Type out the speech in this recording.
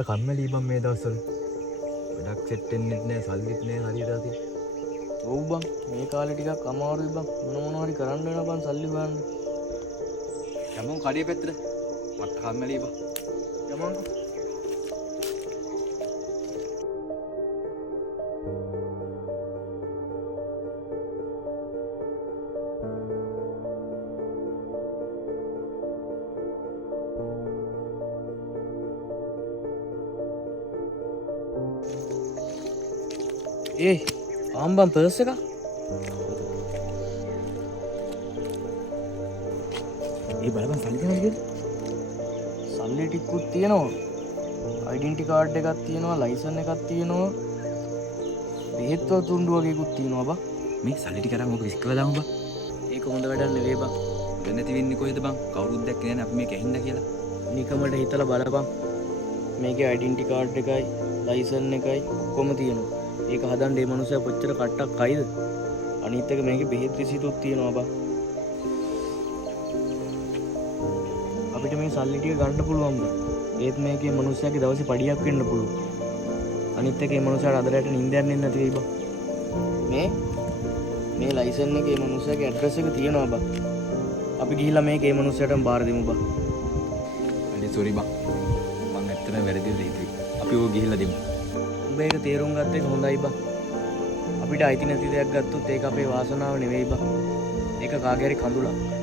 පට්ට කම්මැලි බං මේ දවස්වල. වැඩක් සෙට් වෙන්නේ නැහැ, සල්ලිත් නැහැ හරියට අතින්. ඔව් බං මේ කාලේ ටිකක් අමාරුයි බං. මොන හරි කරන්න වෙනවා බං සල්ලි හොයන්න. යමු කඩේ පැත්තට. පට්ට කම්මැලි බං. යමන්කෝ. ඒ ආම්බම් පර්ස් එක ඒ බලපන් සල්ලි තියෙනවද කියලා. සල්ලි ටිකකුත් තියෙනවා. ඩෙන්ටි කාඩ් එකක් තියෙනවා, ලයිසන් එකක් තියෙනවා. බෙහෙත් තුණ්ඩු වගේකුත් තියෙනවා බං. මේ සල්ලි ටික අරන් ඔක විස්කලා දාමු බං. ඒක හොඳ වැඩක් නෙවෙයි බං. වෙන නැති වෙන්නේ කොහෙද බං? කවුරුත් දැක්කේ නැහැ අපි මේක ඇහින්න කියලා. නිකමට හිතලා බලපන්. මේකේ ඩෙන්ටි කාඩ් එකයි, ලයිසන් එකයි ඔක්කොම තියෙනවා. ඒක හදන්න මේ මනුස්සයා කොච්චර කට්ටක් කයිද? අනිත් එක මේකේ බෙහෙත් රිසිටුත් තියෙනවා බං. අපිට මේ සල්ලි ටික ගන්න පුළුවන් බං. ඒත් මේකේ මනුස්සයාගේ දවසේ පඩියක් වෙන්න පුළුවන්. අනිත් එකේ මනුස්සයාට අදරට නිින්ද යන්නේ නැති වෙයි බං. මේ ලයිසන් එකේ මනුස්සයාගේ ඇඩ්‍රස් එක තියෙනවා බං. අපි ගිහිල්ලා මේකේ මනුස්සයාටම බාර දෙමු බං. අනේ සෝරි බං. මං ඇත්තටම වැරදිලා හිතුවේ. අපි ඕක ගිහිල්ලා දෙමු. උඹ ඒක තේරුම් ගත්ත එක හොඳයි බං. අපිට අයිති නැති දෙයක් ගත්තොත් ඒක අපේ වාසනාව නෙවෙයි බං. ඒක කාගේ හරි කඳුලක්.